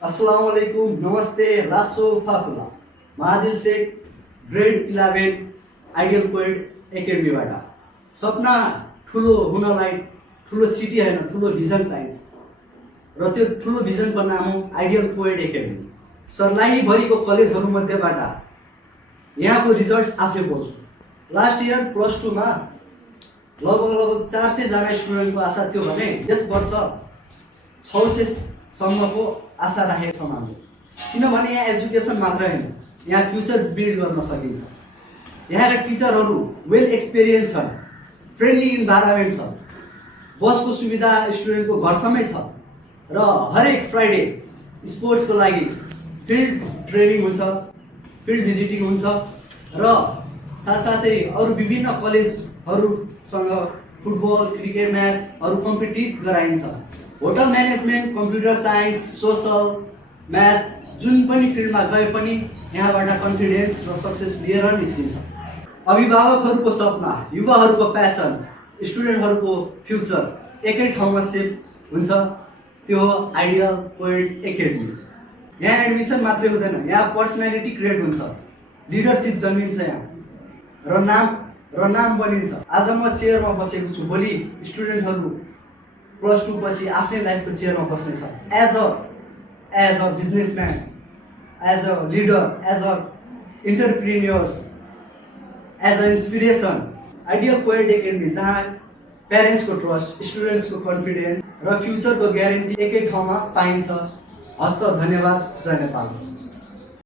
अस्सलामुअलैकुम, नमस्ते, लासो फाफुला। महादिल शेख, ग्रेड 11 आइडियल पोइन्ट एकाडेमीबाट। सपना ठुलो हुनलाई ठुलो सिटी हैन, ठुलो भिजन चाहिन्छ र त्यो ठुलो भिजनको नाम हो आइडियल पोइन्ट एकाडेमी। सर्लाही भरिको कलेजहरू मध्येबाट यहाँको रिजल्ट आफै बोल्छ। लास्ट इयर +2 मा लगभग 400 जना स्टुडेन्टको आशा थियो भने यस वर्ष 600 सम्मको आशा राखेको छौँ हामीले। किनभने यहाँ एजुकेसन मात्र हैन, यहाँ फ्युचर बिल्ड गर्न सकिन्छ। यहाँका टिचरहरू वेल एक्सपिरियन्स छन्, फ्रेन्डली इन्भाइरोमेन्ट छ, बसको सुविधा स्टुडेन्टको घरसम्मै छ र हरेक फ्राइडे स्पोर्ट्सको लागि फिल्ड ट्रेनिङ हुन्छ, फिल्ड भिजिटिङ हुन्छ र साथसाथै अरू विभिन्न कलेजहरूसँग फुटबल, क्रिकेट म्याचहरू कम्पिटिट गराइन्छ। Hotel management, computer science, social, math जुन पनि फिल्डमा गए पनि यहाँबाट कन्फिडेन्स र सक्सेस लिएर निस्किन्छ। अभिभावकहरूको सपना, युवाहरूको प्यासन, स्टुडेन्टहरूको फ्युचर एकै ठाउँमा सेभ हुन्छ, त्यो हो आइडियल पोइन्ट एकाडेमी। यहाँ एडमिसन मात्रै हुँदैन, यहाँ पर्सनालिटी क्रिएट हुन्छ, लिडरसिप जन्मिन्छ यहाँ र नाम बनिन्छ। आज म चेयरमा बसेको छु, भोलि स्टुडेन्टहरू +2 पछि आफ्नै लाइफको चेयरमा बस्नेछ। As a businessman, as a leader, as a entrepreneurs, as a inspiration. Ideal point academy जहाँ प्यारेन्ट्सको ट्रस्ट, स्टुडेन्ट्सको कन्फिडेन्स र फ्युचरको ग्यारेन्टी एकै ठाउँमा पाइन्छ। हस्त, धन्यवाद, जय नेपाल।